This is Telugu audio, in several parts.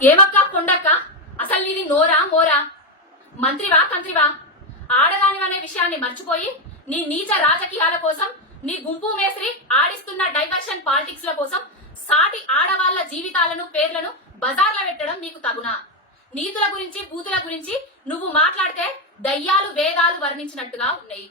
ఏమక్క కొండక్క, అసలు నీది నోరా మోరా? మంత్రివా కంత్రివా? ఆడదానివనే విషయాన్ని మర్చిపోయి నీ నీచ రాజకీయాల కోసం, నీ గుంపు మేస్త్రి ఆడిస్తున్న డైవర్షన్ పాలిటిక్స్ ల కోసం సాటి ఆడవాళ్ల జీవితాలను పేర్లను బజార్ల పెట్టడం నీకు తగునా? నీతుల గురించి బూతుల గురించి నువ్వు మాట్లాడితే దయ్యాలు వేదాలు వర్ణించినట్టుగా ఉన్నాయి.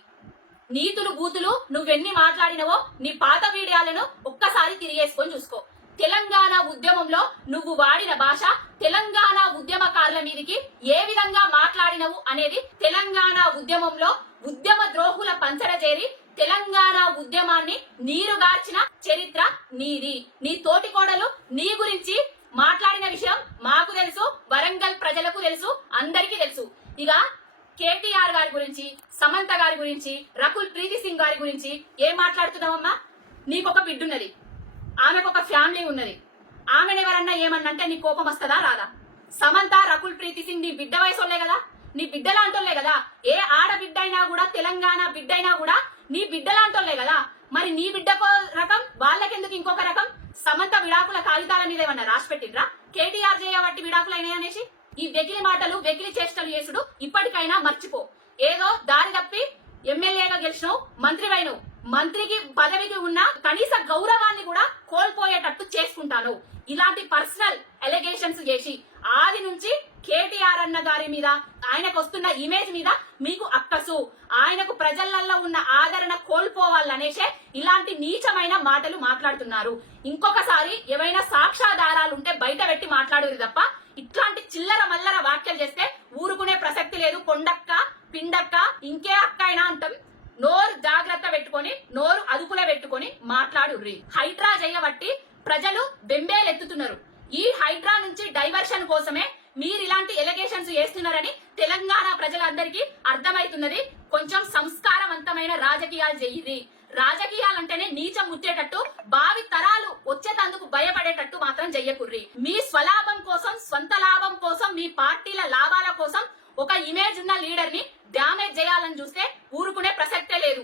నీతులు బూతులు నువ్వెన్ని మాట్లాడినవో నీ పాత వీడియోలను ఒక్కసారి తిరిగేసుకొని చూసుకో. తెలంగాణ ఉద్యమంలో నువ్వు వాడిన భాష, తెలంగాణ ఉద్యమకారుల మీదికి ఏ విధంగా మాట్లాడినవు అనేది, తెలంగాణ ఉద్యమంలో ఉద్యమ ద్రోహుల పంచర చేరి తెలంగాణ ఉద్యమాన్ని నీరుగార్చిన చరిత్ర నీది. నీ తోటి కోడలు నీ గురించి మాట్లాడిన విషయం మాకు తెలుసు, వరంగల్ ప్రజలకు తెలుసు, అందరికీ తెలుసు. ఇక కేటీఆర్ గారి గురించి, సమంత గారి గురించి, రకుల్ ప్రీతి సింగ్ గారి గురించి ఏం మాట్లాడుతున్నావమ్మా? నీకొక బిడ్డున్నది, ఆమెకు ఒక ఫ్యామిలీ ఉన్నది. ఆమెను ఎవరన్నా ఏమన్నంటే నీ కోపం వస్తుందా రాదా? సమంత, రకుల్ ప్రీతి సింగ్ నీ బిడ్డ వయసోళ్లే కదా, నీ బిడ్డలాంటోళ్లే కదా. ఏ ఆడబిడ్డ అయినా కూడా, తెలంగాణ బిడ్డ అయినా కూడా నీ బిడ్డలాంటోళ్లే కదా. మరి నీ బిడ్డకో రకం, వాళ్ళకెందుకు ఇంకొక రకం? సమంత విడాకుల కాగితాల మీద ఏమన్నా రాసి పెట్టిండ్రా? కేటీఆర్ చేయబట్టి విడాకులైనాయి అనేసి ఈ వెకిలి మాటలు, వెకిలి చేష్టలు చేసుడు ఇప్పటికైనా మర్చిపో. ఏదో దారి తప్పి ఎమ్మెల్యేగా గెలిచినావు, మంత్రివైనవు. మంత్రికి పదవికి ఉన్న కనీస గౌరవాన్ని కూడా కోల్పోయేటట్టు చేసుకుంటాను. ఇలాంటి పర్సనల్ ఎలిగేషన్స్ చేసి ఆది నుంచి కేటీఆర్ అన్న గారి మీద, ఆయనకు వస్తున్న ఇమేజ్ మీద మీకు అక్కసు, ఆయనకు ప్రజలలో ఉన్న ఆదరణ కోల్పోవాలనేసే ఇలాంటి నీచమైన మాటలు మాట్లాడుతున్నారు. ఇంకొకసారి ఏవైనా సాక్ష్యాధారాలు ఉంటే బయట పెట్టి మాట్లాడరు తప్ప ఇట్లాంటి చిల్లర మల్లర వ్యాఖ్యలు చేస్తే ఊరుకునే ప్రసక్తి లేదు. కొండక్క, పిండక్క, ఇంకే అక్క అయినా అంటాం. నోరు జాగ్రత్త పెట్టుకొని, నోరు అదుపులో పెట్టుకొని మాట్లాడుర్రి. హైడ్రా చేయబట్టి ప్రజలు బెంబేలెత్తుతున్నారు. ఈ హైడ్రా నుంచి డైవర్షన్ కోసమే మీరు ఇలాంటి ఎలిగేషన్స్ చేస్తున్నారని తెలంగాణ ప్రజలందరికీ అర్థమైతున్నది. కొంచెం సంస్కారవంతమైన రాజకీయాలు చెయ్యిర్రి. రాజకీయాలంటేనే నీచం ముట్టేటట్టు, భావి తరాలు వచ్చేటందుకు భయపడేటట్టు మాత్రం చెయ్యకుర్రి. మీ స్వలాభం కోసం, స్వంత లాభం కోసం, మీ పార్టీల లాభాల కోసం ఒక ఇమేజ్ ఉన్న లీడర్ ని డ్యామేజ్ చేయాలని చూస్తే ఊరుకునే ప్రసక్తే లేదు.